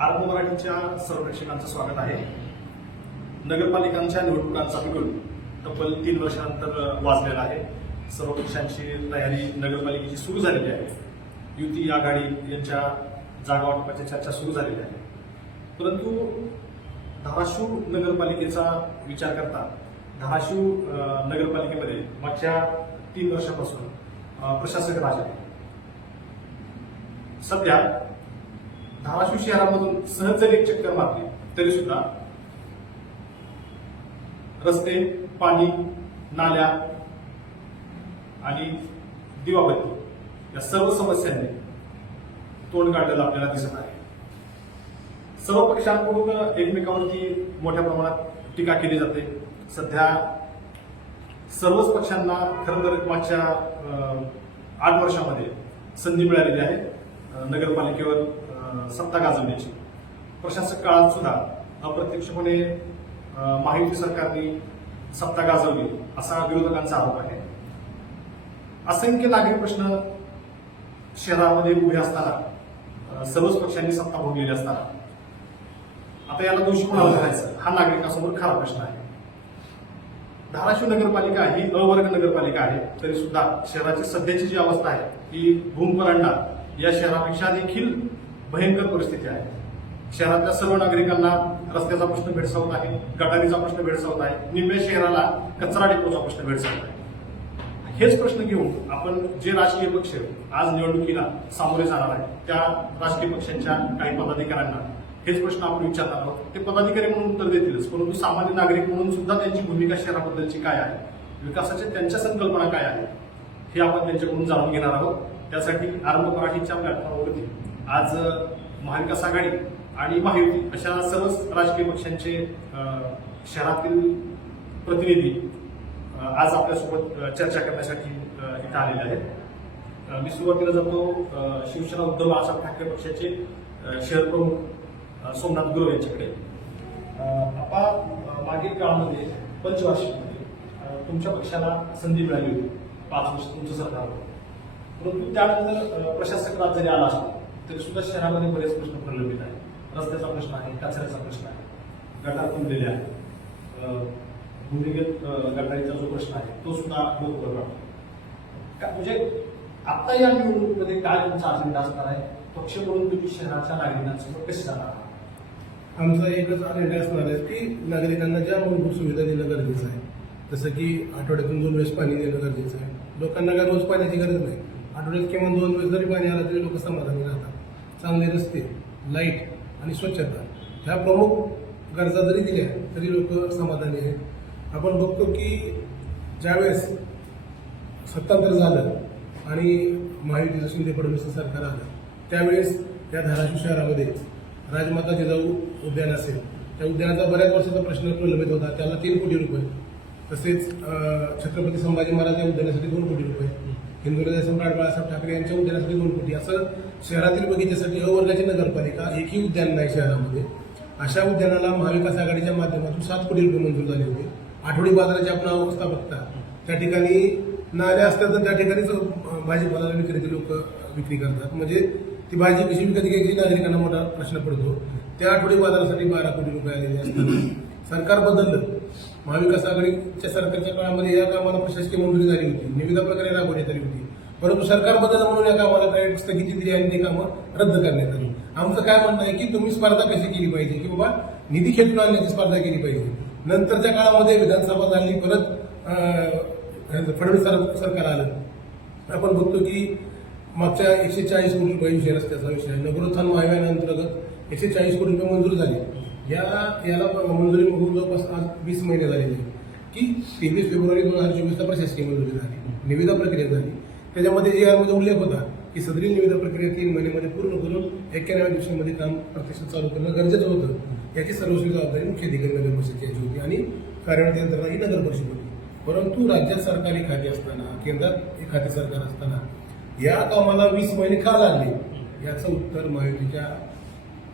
आरंभ मराठीच्या सर्व प्रेक्षकांचं स्वागत आहे. नगरपालिकांच्या निवडणुकांचा बिगुल तब्बल तीन वर्षानंतर वाजलेला आहे. सर्व पक्षांची तयारी नगरपालिकेची सुरू झालेली आहे. युती आघाडी यांच्या जागा वाटपाच्या चर्चा सुरू झालेल्या आहे परंतु धाराशिव नगरपालिकेचा विचार करता धाराशिव नगरपालिकेमध्ये मागच्या तीन वर्षापासून प्रशासक राज आहे सध्या धाराशिव शहरामधून सहज जरी एक चक्कर मारली तरी सुद्धा रस्ते पाणी नाल्या आणि दिवाबत्ती या सर्व समस्यांनी तोंड काढलेलं आपल्याला दिसत आहे. सर्व पक्षांकडून एकमेकांवरती मोठ्या प्रमाणात टीका केली जाते. सध्या सर्वच पक्षांना खरं तर मागच्या आठ वर्षामध्ये संधी मिळालेली आहे. नगरपालिकेवर सत्ता गाजवण्याची प्रशासक काळात सुद्धा अप्रत्यक्षपणे माहिती सरकारने सत्ता गाजवली असा विरोधकांचा आरोप आहे. असंख्य नागरिक प्रश्न शहरामध्ये उभे असताना सर्वच पक्षांनी सत्ता भोगलेली असताना आता याला दोषी कोणाला धरायचं? हा नागरिकांसमोर खरा प्रश्न आहे. धाराशिव नगरपालिका ही अवर्ग नगरपालिका आहे तरी सुद्धा शहराची सध्याची जी अवस्था आहे ही भूमपरांडा या शहरापेक्षा देखील भयंकर परिस्थिती आहे. शहरातल्या सर्व नागरिकांना रस्त्याचा प्रश्न भेडसावत आहे गटारीचा प्रश्न भेडसावत आहे निम्म्या शहराला कचरा डेपोचा प्रश्न भेडसावत आहे. हेच प्रश्न घेऊन आपण जे राजकीय पक्ष आज निवडणुकीला सामोरे जाणार आहे त्या राजकीय पक्षांच्या काही पदाधिकाऱ्यांना हेच प्रश्न आपण विचारणार आहोत. ते पदाधिकारी म्हणून उत्तर देतीलच परंतु सामान्य नागरिक म्हणून सुद्धा त्यांची भूमिका शहराबद्दलची काय आहे विकासाच्या त्यांच्या संकल्पना काय आहेत हे आपण त्यांच्याकडून जाणून घेणार आहोत. त्यासाठी आरंभ मराठीच्या प्लॅटफॉर्मवरती आज महाविकास आघाडी आणि महायुती अशा सर्वच राजकीय पक्षांचे शहरातील प्रतिनिधी आज आपल्यासोबत चर्चा करण्यासाठी इथं आलेले आहेत. मी सुरुवातीला जातो शिवसेना उद्धव बाळासाहेब ठाकरे पक्षाचे शहर प्रमुख सोमनाथ गुरव यांच्याकडे. आपा मागील काळामध्ये पंचवार्षिकमध्ये तुमच्या पक्षाला संधी मिळाली होती पाच वर्ष तुमचं सरकार होतं. परंतु त्यानंतर प्रशासक राज जरी आला असतो. तरी सुद्धा शहरामध्ये बरेच प्रश्न प्रलंबित आहेत. रस्त्याचा प्रश्न आहे कचऱ्याचा प्रश्न आहे. गटार तुंबलेले आहे भूमिगत गटारीचा जो प्रश्न आहे तो सुद्धा लोक वाटतो म्हणजे आता या निवडणुकीमध्ये काय तुमचा अजेंडा असणार आहे? पक्ष म्हणून तुम्ही शहराच्या नागरिकांसमोर कसे जाणार आहात? आमचा एकच अजेंडा असणार आहे की नागरिकांना ज्या मूलभूत सुविधा देणं गरजेचं आहे जसं की आठवड्यातून दोन वेळेस पाणी देणं गरजेचं आहे. लोकांना काय रोज पाण्याची गरज नाही. आठवड्यात किमान दोन वेळेस जरी पाणी आलं तरी लोक समाधानी राहतात. चांगले रस्ते लाइट आणि स्वच्छता ह्या प्रमुख गरजा जरी दिल्या तरी लोक समाधानी आहेत. आपण बघतो की ज्यावेळेस सत्तांतर झालं आणि महायुतीचं शिंदे फडणवीस सरकार आलं त्यावेळेस त्या धाराशिव शहरामध्ये राजमाता जिजाऊ उद्यान असेल. त्या उद्यानाचा बऱ्याच वर्षाचा प्रश्न प्रलंबित होता. त्याला तीन कोटी रुपये. तसेच छत्रपती संभाजी महाराज या उद्यानासाठी दोन कोटी रुपये. हिंदुहृदय सम्राट बाळासाहेब ठाकरे यांच्या उद्यानासाठी दोन कोटी. असं शहरातील बगीच्यासाठी अवर्गाची नगरपालिका एकही उद्यान नाही शहरामध्ये. अशा उद्यानाला महाविकास आघाडीच्या माध्यमातून सात कोटी रुपये मंजूर झाले होते. आठवडी बाजाराची आपण अवस्था बघता त्या ठिकाणी नाल्या असतात तर त्या ठिकाणीच भाजीपाला विक्रेते लोक विक्री करतात. म्हणजे ती भाजी कशी विकत घ्यायची नागरिकांना मोठा प्रश्न पडतो. त्या आठवडी बाजारासाठी बारा कोटी रुपये आलेले असतात. सरकार बदललं. महाविकास आघाडीच्या सरकारच्या काळामध्ये या कामाला प्रशासकीय मंजुरी झाली होती. निविदा प्रकारे राबवण्यात आली होती. परंतु सरकार बदल म्हणून या कामाला काही स्थगिती दिली आणि ते कामं रद्द करण्यात आली. आमचं काय म्हणणं आहे की तुम्ही स्पर्धा कशी केली पाहिजे? की बाबा निधी खेचून आणण्याची स्पर्धा केली पाहिजे. नंतरच्या काळामध्ये विधानसभा झाली परत फडणवीस सरकार आलं. आपण बघतो की मागच्या एकशे चाळीस कोटी रुपये विषय रस्त्याचा विषय आहे नगरोत्थान महाभियानाअंतर्गत एकशे चाळीस कोटी रुपये मंजूर झाले. या याला मंजुरी होऊन जवळपास आज वीस महिने झालेले की तेवीस फेब्रुवारी दोन हजार चोवीसला प्रशासकीय मंजुरी झाली. निविदा प्रक्रिया झाली. त्याच्यामध्ये जे यामध्ये उल्लेख होता की सदरी निविदा प्रक्रिया तीन महिन्यामध्ये पूर्ण करून एक्क्याण्णव दिवसांमध्ये काम प्रत्यक्षात चालू करणं गरजेचं होतं. याची सर्वस्वी जबाबदारी मुख्य अधिकारी नगर परिषद याची होती आणि कार्यान्वित यंत्रणा ही नगर परिषद होती. परंतु राज्यात सरकारी खाते असताना केंद्रात हे खाते सरकार असताना या कामाला वीस महिने का लागले? याचं उत्तर महायुतीच्या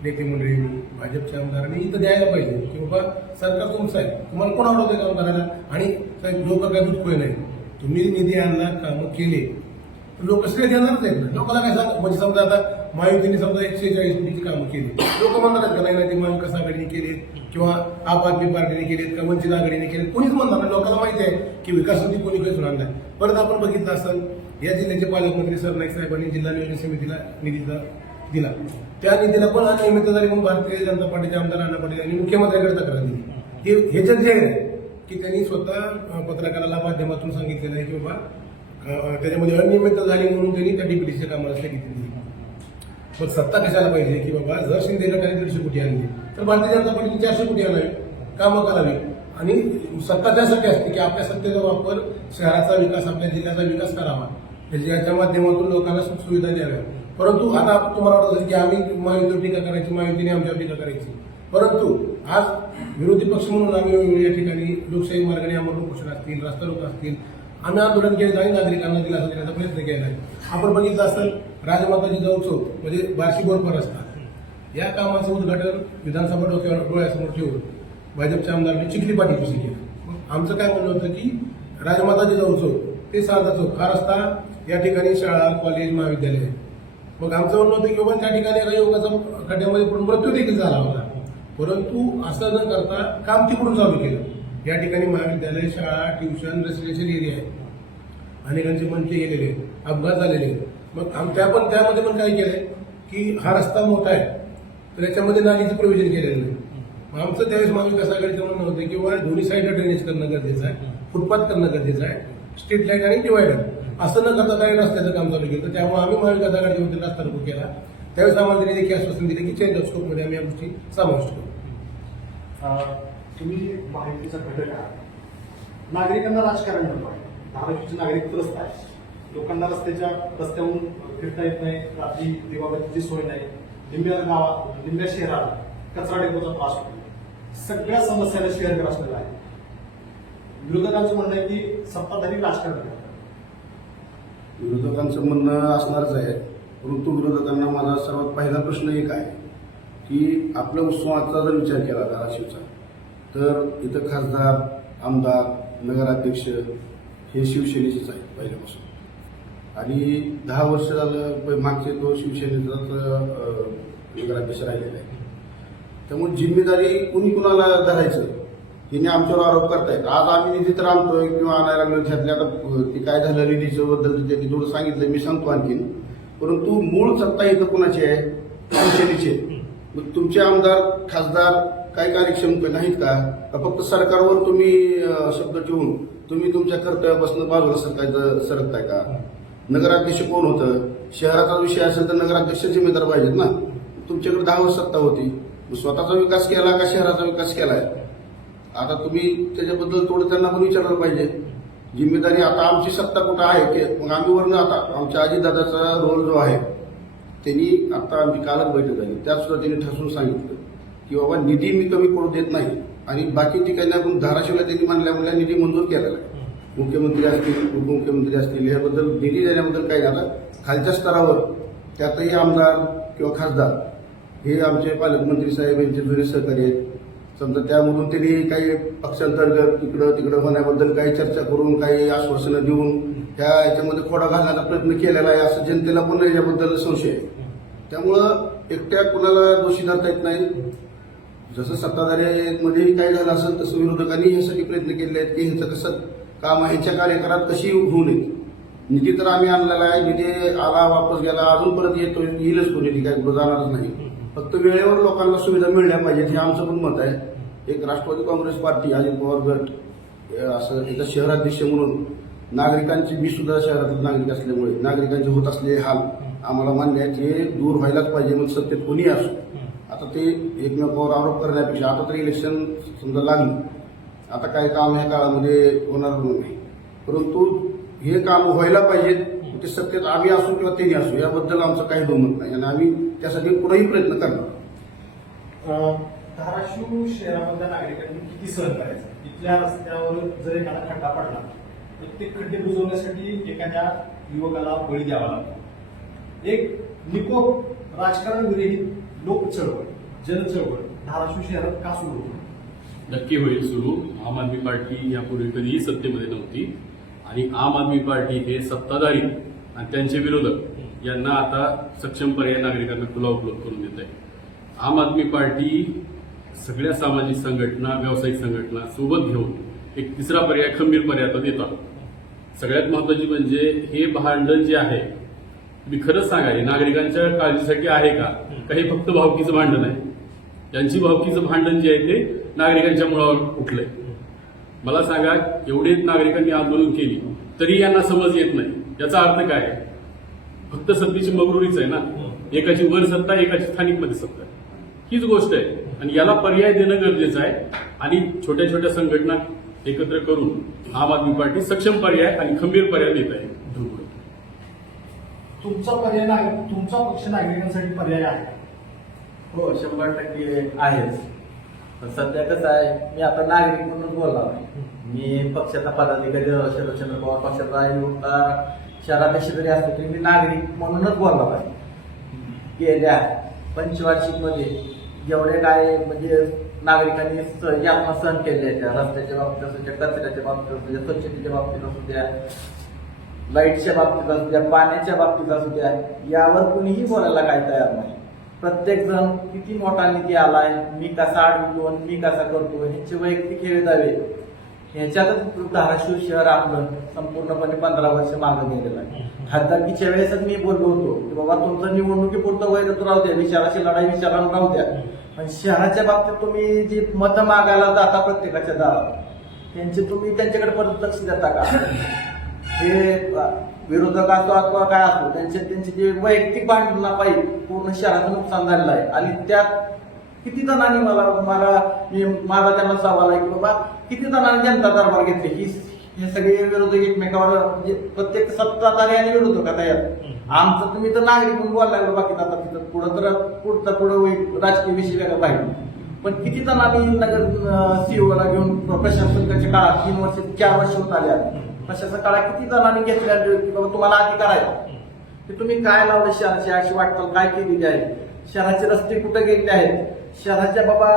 नेते मंडळी भाजपच्या आमदारांनी इथं द्यायला पाहिजे. की बाबा सरकार तुमचं आहे. तुम्हाला कोण आवडतं काम करायला आणि लोक काय दुःखोय नाही. तुम्ही निधी आणला कामं केले. तर लोक श्रेय देणारच आहेत ना. लोकांना काय सांग? म्हणजे समजा आता महायुतीने समजा एकशे चाळीस कोटीची कामं केली. लोक म्हणणार का नाही नाही ते महाविकास आघाडीने केली? किंवा आप आदमी पार्टीने केलेत का वंचित आघाडीने केलीत कोणीच म्हणणार नाही. लोकांना माहिती आहे की विकास निधी कोणी काही सुनार नाही. परत आपण बघितलं असेल या जिल्ह्याचे पालकमंत्री सरनाईक साहेबांनी जिल्हा नियोजन समितीला निधीचा दिला. त्या निधीला पण अनियमित झाली म्हणून भारतीय जनता पार्टीचे आमदार अण्णा पाटील यांनी मुख्यमंत्र्यांकडे तक्रार दिली. हे ह्याच्यात जे आहे की त्यांनी स्वतः पत्रकाराला माध्यमातून सांगितलेलं आहे की बाबा त्याच्यामध्ये अनियमितता झाली म्हणून त्यांनी त्या डीपीडीसीच्या कामाला स्थगिती दिली. पण सत्ता कशाला पाहिजे की बाबा जर शिंदे काही दीडशे कोटी आणली तर भारतीय जनता पार्टीने चारशे कोटी आणावी कामं करावी. आणि सत्ता त्यासाठी असते की आपल्या सत्तेचा वापर शहराचा विकास आपल्या जिल्ह्याचा विकास करावा. म्हणजे ज्याच्या माध्यमातून लोकांना सुख सुविधा द्याव्या. परंतु आता तुम्हाला वाटत असेल की आम्ही महायुतीवर टीका करायची महायुतीने आमच्यावर टीका करायची. परंतु आज विरोधी पक्ष म्हणून आम्ही वेगवेगळ्या ठिकाणी लोकशाही मार्गाने आम्हाला उपोषण असतील रस्ता रोक असतील आम्ही आंदोलन केलं आणि नागरिकांना दिलासा देण्याचा प्रयत्न केला आहे आपण बघितलं असेल राजमाताजी जिजाऊ चौक म्हणजे बार्शी बोरपर रस्ता या कामाचं उद्घाटन विधानसभा डोक्यावर डोळ्यासमोर ठेवून भाजपच्या आमदारांनी चिखली पाठीपाशी केलं. मग आमचं काय म्हणणं होतं की राजमाताजी जाऊ चौक ते साधा चौक हा रस्ता या ठिकाणी शाळा कॉलेज महाविद्यालय आहे. मग आमचं म्हणणं होतं की बाबा त्या ठिकाणी एका युवकाचा खड्ड्यामध्ये पडून मृत्यू देखील झाला होता. परंतु असं न करता काम तिकडून चालू केलं. या ठिकाणी महाविद्यालय शाळा ट्युशन रेसिडेन्शियल एरिया आहे अनेकांचे मनके गेलेले अपघात झालेले आहेत. मग आम त्या पण त्यामध्ये पण काय केलंय की हा रस्ता मोठा आहे. तर याच्यामध्ये नालीचं प्रोव्हिजन केलेलं नाही. मग आमचं त्यावेळेस महाविकास आघाडीचं म्हणणं होतं की बाबा दोन्ही साईडला ड्रेनेज करणं गरजेचं आहे. फुटपाथ करणं गरजेचं आहे. स्ट्रीट लाइट आणि डिवायडर असं न करता काही रस्त्याचं काम चालू केलं. तर त्यामुळे आम्ही महाविकास आघाडीमध्ये रस्ता नको केला. त्यावेळेस आम्हाला त्यांनी देखील आश्वासन दिले की चेंज ऑफ स्कोपमध्ये आम्ही या गोष्टी समाविष्ट करू. तुम्ही माहितीचा घटक आहात. नागरिकांना राजकारण नको आहे. धाराशिवचे नागरिक त्रस्त आहे लोकांना रस्त्याच्या रस्त्याहून फिरता येत नाही. रात्री दिवाबत्तीची सोय नाही. लिंब्या गावात लिंब्या शहराला कचरा डेपोचा त्रास होतो. सगळ्या समस्याला शेअर ग्रासलेला आहे विरोधकांचं म्हणणं आहे की सत्ताधारी राजकारण विरोधकांचं म्हणणं असणारच आहे. परंतु विरोधकांना माझा सर्वात पहिला प्रश्न एक आहे की आपल्या उत्सवाचा जर विचार केला धाराशिवचा तर इथं खासदार आमदार नगराध्यक्ष हे शिवसेनेचेच आहेत पहिल्यापासून. आणि दहा वर्ष झालं प- मागचे तो शिवसेनेचाच नगराध्यक्ष राहिलेला आहे. त्यामुळे जिम्मेदारी कुणी कुणाला धरायचं? हिने आमच्यावर आरोप करतायत. आज आम्ही निधी तर आणतोय किंवा आणायला लागलो त्यातल्या आता ते काय झालं निधीचं बद्दल त्यांनी थोडं सांगितलं मी सांगतो आणखीन परंतु मूळ सत्ता इथं कोणाची आहे? शिवसेनेची मग तुमचे आमदार खासदार काय कार्यक्षम नाहीत का? फक्त सरकारवर तुम्ही शब्द ठेवून तुम्ही तुमच्या कर्तव्यापासून बाजूला सरकायचं सरकताय का? नगराध्यक्ष कोण होतं? शहराचा विषय असेल तर नगराध्यक्ष जिम्मेदार पाहिजेत ना. तुमच्याकडे दहा वर्ष सत्ता होती. स्वतःचा विकास केला का शहराचा विकास केलाय? आता तुम्ही त्याच्याबद्दल थोडं त्यांना पण विचारलं पाहिजे. जिम्मेदारी आता आमची सत्ता कुठं आहे की मग आम्ही वरनं आता आमच्या आजीदादाचा रोल जो आहे त्यांनी आता आमची कालच बैठक झाली. त्यातसुद्धा त्यांनी ठसून सांगितलं की बाबा निधी मी कमी पडू देत नाही आणि बाकी ठिकाणी आपण धाराशिवला त्यांनी मानल्यामुळे निधी मंजूर केलेला आहे. मुख्यमंत्री असतील उपमुख्यमंत्री असतील याबद्दल निधी देण्याबद्दल काय झालं खालच्या स्तरावर त्यातही आमदार किंवा खासदार हे आमचे पालकमंत्री साहेब यांचे जुने सहकारी आहेत. समजा त्यामधून त्यांनी काही पक्षांतर्गत इकडं तिकडं होण्याबद्दल काही चर्चा करून काही आश्वासनं देऊन त्या याच्यामध्ये खोडा घालण्याचा प्रयत्न केलेला आहे असं जनतेला पण याच्याबद्दल संशय आहे. त्यामुळं एकट्या कुणाला दोषी धरता येत नाही. जसं सत्ताधाऱ्यांमध्येही काय झालं असेल तसं विरोधकांनी यासाठी प्रयत्न केले आहेत की ह्याचं कसं काम ह्याच्या कार्यकाळात कशी होऊ नये. निधी तर आम्ही आणलेला आहे निधी आला वापस गेला अजून परत येतो येईलच कोणी निधी काय कुठं जाणारच नाही. फक्त वेळेवर लोकांना सुविधा मिळल्या पाहिजेत हे आमचं पण मत आहे. एक राष्ट्रवादी काँग्रेस पार्टी अजित पवार गट असं एका शहराध्यक्ष म्हणून नागरिकांची मी सुद्धा शहरातील नागरिक असल्यामुळे नागरिकांचे होत असलेले हाल आम्हाला मान्य आहेत हे दूर व्हायलाच पाहिजे मग सत्तेत कोणी असो. आता ते एकमेकावर आरोप करण्यापेक्षा आता तर इलेक्शन समजा लागलं. आता काय काम ह्या काळामध्ये होणार नाही. परंतु हे काम व्हायला पाहिजेत. ते सत्तेत आम्ही असू किंवा त्यांनी असू याबद्दल आमचं काही दुमत नाही. आणि आम्ही त्यासाठी पुढेही प्रयत्न करणार. अं, धाराशिव शहरामधल्या नागरिकांनी किती सहन करायचं? इथल्या रस्त्यावर जर एखादा खड्डा पडला तर ते खड्डे बुजवण्यासाठी एखाद्या युवकाला बळी द्यावा लागतो. एक निकोप राजकारण विरहित लोक चळवळ जन चळवळ धाराशिव शहरात का सुरू होती? नक्की होईल सुरू. आम आदमी पार्टी यापूर्वी कधीही सत्तेमध्ये नव्हती. आणि आम आदमी पार्टी हे सत्ताधारी आणि त्यांचे विरोधक यांना आता सक्षम पर्याय नागरिकांना खुला उपलब्ध करून देत आहे. आम आदमी पार्टी सगळ्या सामाजिक संघटना व्यावसायिक संघटना सोबत घेऊन एक तिसरा पर्याय खंबीर पर्याय आता देत आहोत सगळ्यात महत्वाची म्हणजे हे भांडण जे आहे मी खरंच सांगा नागरिकांच्या काळजीसाठी आहे का? काही फक्त भावकीचं भांडण आहे? त्यांची भावकीचं भांडण जे आहे ते नागरिकांच्या मुळावर उठलंय. मला सांगा एवढे नागरिकांनी आंदोलन केली तरी यांना समज येत नाही. याचा अर्थ काय आहे? फक्त सत्तेची मगरुरीच आहे ना. एकाची वर सत्ता एकाची स्थानिकमध्ये सत्ता. हीच गोष्ट आहे. आणि याला पर्याय देणं गरजेचं आहे. आणि छोट्या छोट्या संघटना एकत्र करून आम आदमी पार्टी सक्षम पर्याय आणि खंबीर पर्याय देत आहे. तुमचा पर्याय नाग- तुमचा पक्ष नागरिकांसाठी पर्याय आहे. हो शंभर टक्के आहेच. पण सध्या कसं आहे मी आता नागरिक म्हणून आहे मी पक्षाचा पदाधिकारी शरदचंद्र पवार पक्षाचा शहराध्यक्ष जरी असतो तरी मी नागरिक म्हणूनच बोलला पाहिजे. गेल्या पंचवार्षिकमध्ये जेवढे काय म्हणजे नागरिकांनी स- यातना सहन केले त्या रस्त्याच्या बाबतीत असू द्या कचऱ्याच्या बाबतीत असू द्या स्वच्छतेच्या बाबतीत असू द्या लाईटच्या बाबतीत असू द्या पाण्याच्या बाबतीत असू द्या यावर कुणीही बोलायला काय तयार नाही. प्रत्येक जण किती मोठा निधी आलाय मी कसा अडवितो मी कसा करतो ह्याचे वैयक्तिक हे दावे. ह्याच्यातच धाराशिव शहर आपलं संपूर्णपणे पंधरा वर्ष मागे गेलेलं आहे. खासदारकीच्या वेळेसच मी बोललो होतो की बाबा तुमचं निवडणुकीपुरतं वैर तर राहू द्या विचाराची लढाई विचारानं राहू द्या. पण शहराच्या बाबतीत तुम्ही जी मतं मागायला जाता प्रत्येकाच्या दारात त्यांचे तुम्ही त्यांच्याकडे परत लक्ष देता का? हे विरोधक असो अथवा काय असो त्यांचे त्यांचे जे वैयक्तिक भांडणापायी पूर्ण शहराचं नुकसान झालेलं आहे. आणि त्यात किती जणांनी मला मला मी माझा त्यांना सवाल आहे की बाबा किती जणांनी जनता दरबार घेतले? ही हे सगळे विरोधक एकमेकावर म्हणजे प्रत्येक सत्ताधारी आणि विरोधक आता यात आमचं तुम्ही तर नागरिक म्हणून बोलायला बाकी आता तिथं पुढं तर पुढचा पुढं होईल राजकीय विषय वेगळा पाहिजे पण किती जणांनी नगर सीओला घेऊन प्रशासकाच्या काळात तीन वर्ष चार वर्ष होत आल्या प्रशासक काळात किती जणांनी घेतल्या की बाबा तुम्हाला अधिकार आहे? की तुम्ही काय लावलं शहराची? अशी वाटतं काय केलेली आहे? शहराचे रस्ते कुठे गेलेले आहेत? शहराच्या बाबा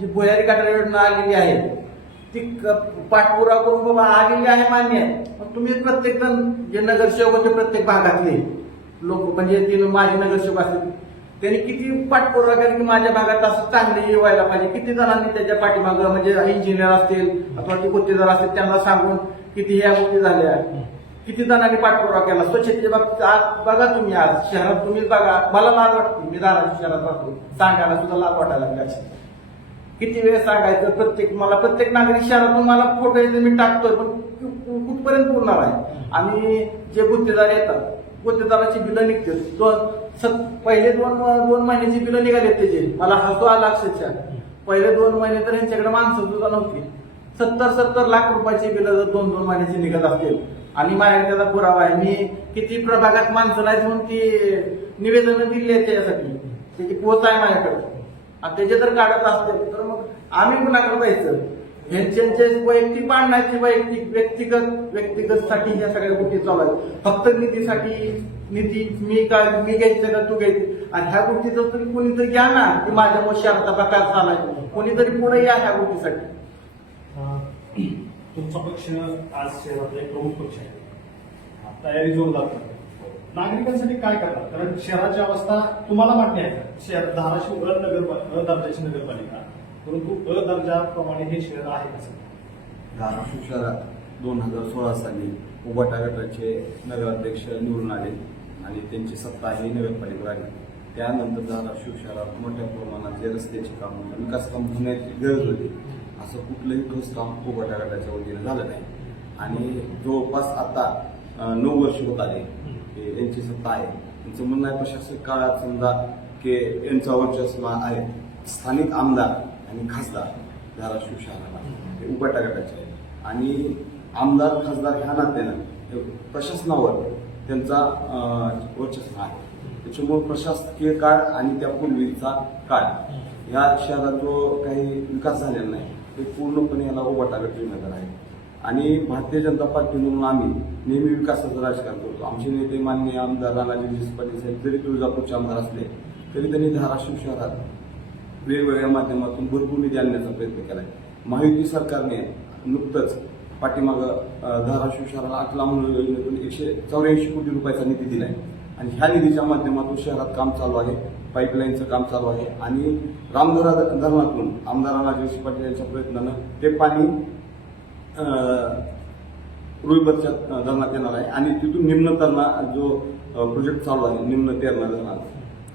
जी भुयारी काटा योजना आलेली आहे ती पाठपुरावा करून बाबा आलेली आहे मान्य. आहे पण तुम्ही प्रत्येक जण जे नगरसेवक होते प्रत्येक भागातले लोक म्हणजे ते माझे नगरसेवक असतील त्यांनी किती पाठपुरावा केला की माझ्या भागात असं चांगले व्हायला पाहिजे. किती जणांनी त्याच्या पाठीमागं म्हणजे इंजिनियर असतील अथवा ते गुत्तेदार असतील त्यांना सांगून किती ह्या गोष्टी झाल्या. किती जणांनी पाठपुरावा केला? स्वच्छतेच्या बाबतीत आज बघा तुम्ही आज. शहरात तुम्हीच बघा. मला लाज वाटते मी धाराशिव शहरात राहतो. सांगायला सुद्धा लाज वाटायला लागली किती वेळ सांगायचं? प्रत्येक मला प्रत्येक नागरिक शहरातून मला फोटो येते मी टाकतोय पण कुठपर्यंत पुरणार आहे? आणि जे गुत्तेदार येतात गुत्तेदाराची बिलं निघते दोन सत- पहिले दोन दोन महिन्याची बिलं निघाले त्याचे. मला हसू आला अक्षरशः. पहिले दोन महिने तर यांच्याकडे माणसं सुद्धा नव्हती. सत्तर सत्तर लाख रुपयाची बिलं जर दोन दोन महिन्याची निघत असतील आणि माझ्याकडे त्याचा पुरावा आहे. मी किती प्रभागात माणसं नाही म्हणून ती निवेदन दिली आहेत त्याच्यासाठी. त्याची पोच आहे माझ्याकडे. आणि त्याचे जर काढत असतील तर मग आम्ही गुन्हा जायचं ह्यांचे वैयक्तिक भांडणाची वैयक्तिक व्यक्तिगत व्यक्तिगत साठी ह्या सगळ्या गोष्टी चालू आहेत. फक्त निधीसाठी निधी मी काय मी घ्यायचं का तू घ्यायची? आणि ह्या गोष्टीचं तरी कोणीतरी घ्या ना की माझ्यामुळे शहराचा प्रकार झालाय. कोणीतरी पुढे या ह्या गोष्टीसाठी. तुमचा पक्ष आज शहरातला एक प्रमुख पक्ष आहे. तयारी जोरदार करतो नागरिकांसाठी काय करणार कारण शहराची अवस्था तुम्हाला मान्य आहे. शहर धाराशिव अ नगर अ दर्जाची नगरपालिका. परंतु अ दर्जाप्रमाणे हे शहर आहे कसं? धाराशिव शहरात दोन हजार सोळा साली उबाटा गटाचे नगराध्यक्ष निवडून आले आणि त्यांची सत्ता ही नगरपालिकेवर आली त्यानंतर धाराशिव शहरात मोठ्या प्रमाणात जे रस्त्याची कामं विकास काम होण्याची गरज होती. असं कुठलंही ठोस काम उबाटा गटाच्या वतीने झालं नाही. आणि जवळपास आता नऊ वर्ष होत आले यांची सत्ता आहे. त्यांचं म्हणणं आहे प्रशासक काळात समजा की यांचा वर्चस्व आहे. स्थानिक आमदार आणि खासदार धाराशिव शहराला हे उबाटा गटाचे आहे. आणि आमदार खासदार ह्या नात्यानं हे प्रशासनावर त्यांचा वर्चस्व आहे. त्याच्यामुळे प्रशासकीय काळ आणि त्यापूर्वीचा काळ. या शहरात जो काही विकास झालेला नाही ते पूर्णपणे याला उबाटा गट आहे. आणि भारतीय जनता पार्टी म्हणून आम्ही नेहमी विकासाचं राजकारण करतो. आमचे नेते मान्य आमदार राणाजी देशपांडे साहेब जरी तुळजापूरचे आमदार असले तरी त्यांनी धाराशिव शहरात वेगवेगळ्या माध्यमातून भरपूर निधी आणण्याचा प्रयत्न केला आहे महायुती सरकारने नुकतंच पाठीमागं धाराशिव शहराला आठ लांब योजनेतून एकशे चौऱ्याऐंशी कोटी रुपयाचा निधी दिला आहे आणि ह्या निधीच्या माध्यमातून शहरात काम चालू आहे. पाईपलाईनचं काम चालू आहे. आणि रामधरा धरणातून आमदारांना जयश्री पाटील यांच्या प्रयत्नानं ते पाणी रुईबरच्या धरणात येणार आहे. आणि तिथून निम्न तरणा जो प्रोजेक्ट चालू आहे निम्न तेरणा धरणात.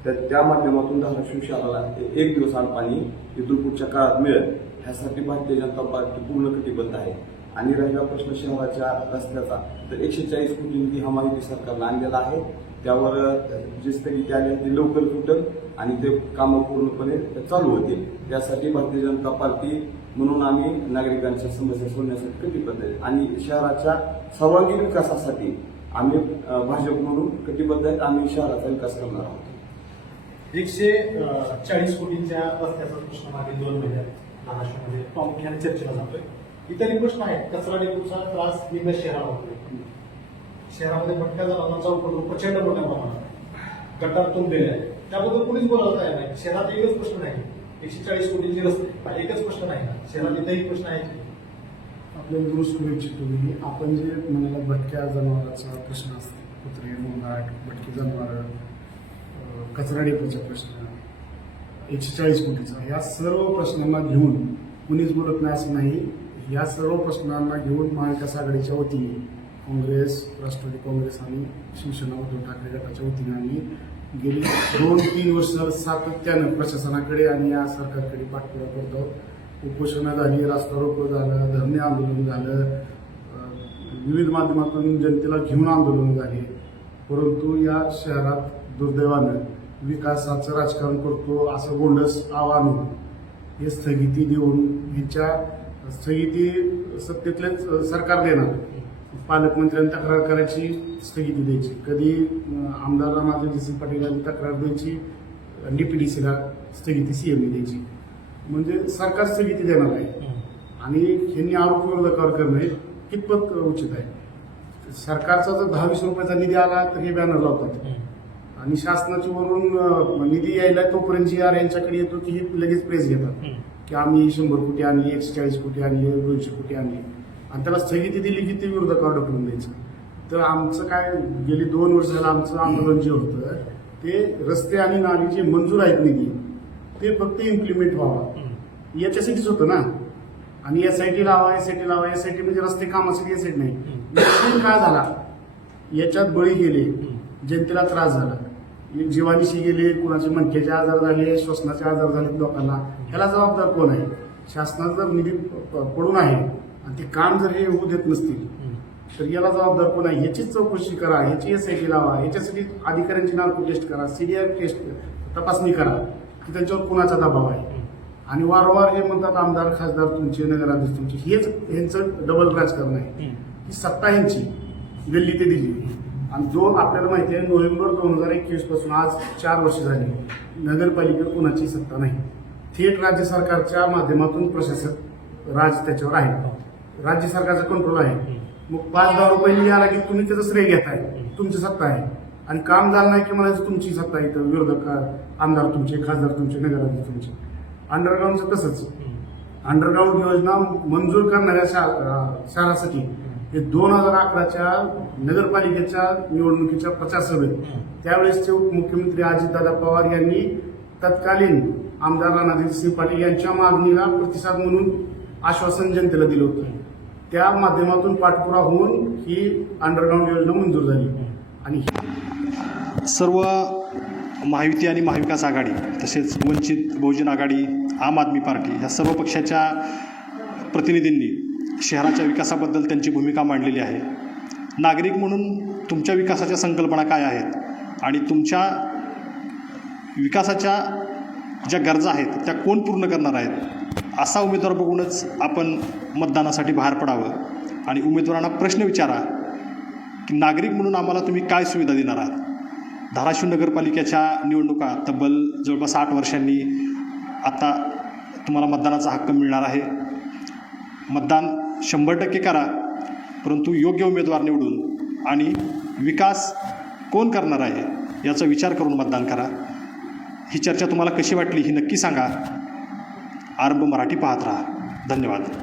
तर त्या माध्यमातून धाराशिव शहराला एक दिवस आड पाणी इथून पुढच्या काळात मिळेल. ह्यासाठी भारतीय जनता पार्टी पूर्ण कटिबद्ध आहे. आणि राहिला प्रश्न शहराच्या रस्त्याचा. तर एकशे चाळीस कोटी निधी हा माहिती सरकारला आणलेला आहे. त्यावर अ, जी स्थगिती आली ती लवकर तुटल आणि ते कामं पूर्णपणे चालू होतील. त्यासाठी भारतीय जनता पार्टी म्हणून आम्ही नागरिकांच्या समस्या सोडण्यासाठी कटिबद्ध आहे. आणि शहराच्या सर्वांगीण विकासासाठी आम्ही भाजप म्हणून कटिबद्ध आहेत आम्ही शहराचा विकास करणार आहोत. एकशे चाळीस कोटींच्या रस्त्याचा प्रश्न मागील दोन महिन्यात महाराष्ट्रामध्ये प्रामुख्याने चर्चेला जातोय. इतरही प्रश्न आहेत. कचरा डेपूचा त्रास निम्न शहराला होतोय शहरामध्ये भटक्या जनावरांचा उपद्रव प्रचंड मोठ्या प्रमाणात. गटार तुंबलेला आहे त्याबद्दल कुणीच बोलायला तयार नाही. शहरात एकच प्रश्न नाही. एकशे चाळीस कोटींचे रस्ते. एकच प्रश्न नाही. ना शहरात इथेही प्रश्न आहे आपल्याला दुरुस्त करू इच्छितो मी आपण जे म्हणाला भटक्या जनावरांचा प्रश्न असतो कुत्रे मोंगाट भटकी जनावरं कचरा डेपोचा प्रश्न एकशे चाळीस कोटीचा या सर्व प्रश्नांना घेऊन कुणीच बोलत नाही असं नाही. या सर्व प्रश्नांना घेऊन महाविकास आघाडीच्या वतीने काँग्रेस राष्ट्रवादी काँग्रेस आणि शिवसेना उद्धव ठाकरे गटाच्या वतीने आम्ही गेली दोन तीन वर्ष सातत्यानं प्रशासनाकडे आणि या सरकारकडे पाठपुरा करतो उपोषणं झाली रास्ता रोको झालं धरणे आंदोलन झालं विविध माध्यमातून जनतेला घेऊन आंदोलन झाले. परंतु या शहरात दुर्दैवानं विकासाचं राजकारण करतो असं गोंडस आव्हान हे स्थगिती देऊन ह्यांच्या स्थगिती सत्तेतलेच सरकार देणार. पालकमंत्र्यांनी तक्रार करायची स्थगिती द्यायची. कधी आमदार रामाजी पाटील यांनी तक्रार द्यायची डीपीडीसीला स्थगिती सीएमने द्यायची. म्हणजे सरकार स्थगिती देणार आहे. आणि ह्यांनी आरोप करणं हे कितपत उचित आहे? सरकारचा जर दहा वीस रुपयाचा निधी आला तर हे बॅनर लावतात. आणि शासनाच्या वरून निधी यायला तोपर्यंत जी आर यांच्याकडे येतो की हे लगेच प्रेस घेतात. की आम्ही शंभर कोटी आणली एकशे चाळीस कोटी आणली दोनशे कोटी आणली. आणि त्याला स्थगिती दिली की ते विरोधकावर ढकलून द्यायचं? तर आमचं काय गेली दोन वर्ष झालं आमचं आंदोलन जे होतं ते रस्ते आणि नाली जे मंजूर आहेत निधी ते फक्त इम्प्लिमेंट व्हावा. याच्यासाठीच होतं ना? आणि एस आय टी लावा एस आय टी लावा एस आय टी म्हणजे रस्ते कामासाठी एस आय टी नाही Accident का झाला? याच्यात बळी गेले जनतेला त्रास झाला. जीवानिशी गेले कुणाचे मणक्याचे आजार झाले श्वसनाचे आजार झाले लोकांना. ह्याला जबाबदार कोण आहे? शासनाचा निधी पडून आहे आणि ते काम जर हे होऊ देत नसतील तर याला जबाबदार कोण आहे? ह्याचीच चौकशी करा ह्याची एस आय टी लावा ह्याच्यासाठी अधिकाऱ्यांची नार्को टेस्ट करा सीडीआर टेस्ट तपासणी करा की त्यांच्यावर कुणाचा दबाव आहे. आणि वारंवार हे म्हणतात आमदार खासदार तुमचे नगराध्यक्ष तुमचे हेच ह्यांचं डबल राजकारण आहे. ही सत्ता ह्यांची दिल्ली ते दिल्ली. आणि जो आपल्याला माहिती आहे नोव्हेंबर दोन हजार एकवीसपासून आज चार वर्ष झाली नगरपालिकेत कोणाची सत्ता नाही. थेट राज्य सरकारच्या माध्यमातून प्रशासक राज त्याच्यावर आहे. राज्य सरकारचा कंट्रोल आहे. मग पाच दहा रुपये निधी आला की तुम्ही त्याचं श्रेय घेताय. तुमची सत्ता आहे. आणि काम झालं नाही की म्हणायचं तुमची सत्ता आहे इथं. विरोधक आमदार तुमचे खासदार तुमचे नगराध्यक्ष तुमचे. अंडरग्राऊंडचं तसंच. अंडरग्राऊंड योजना मंजूर करणाऱ्या शहरासाठी हे दोन हजार अकराच्या नगरपालिकेच्या निवडणुकीच्या प्रचार सभेत त्यावेळेसचे मुख्यमंत्री अजितदादा पवार यांनी तत्कालीन आमदार राणाजी सिंह पाटील यांच्या मागणीला प्रतिसाद म्हणून आश्वासन जनतेला दिलं होतं. त्या माध्यमातून पाठपुरा होऊन ही अंडरग्राऊंड योजना मंजूर झाली. आणि सर्व महायुती आणि महाविकास आघाडी तसेच वंचित बहुजन आघाडी आम आदमी पार्टी या सर्व पक्षाच्या प्रतिनिधींनी शहराच्या विकासाबद्दल त्यांची भूमिका मांडलेली आहे. नागरिक म्हणून तुमच्या विकासाच्या संकल्पना काय आहेत? आणि तुमच्या विकासाच्या ज्या गरजा आहेत त्या कोण पूर्ण करणार आहेत? असा उमेदवार बघूनच आपण मतदानासाठी बाहेर पडावं आणि उमेदवारांना प्रश्न विचारा की नागरिक म्हणून आम्हाला तुम्ही काय सुविधा देणार आहात? धाराशिव नगरपालिकेच्या निवडणुका तब्बल जवळपास आठ वर्षांनी आता तुम्हाला मतदानाचा हक्क मिळणार आहे. मतदान शंभर टक्के करा परंतु योग्य उमेदवार निवडून आणि विकास कोण करणार आहे याचा विचार करून मतदान करा. ही चर्चा तुम्हाला कशी वाटली ही नक्की सांगा. आरंभ मराठी पाहत राहा. धन्यवाद.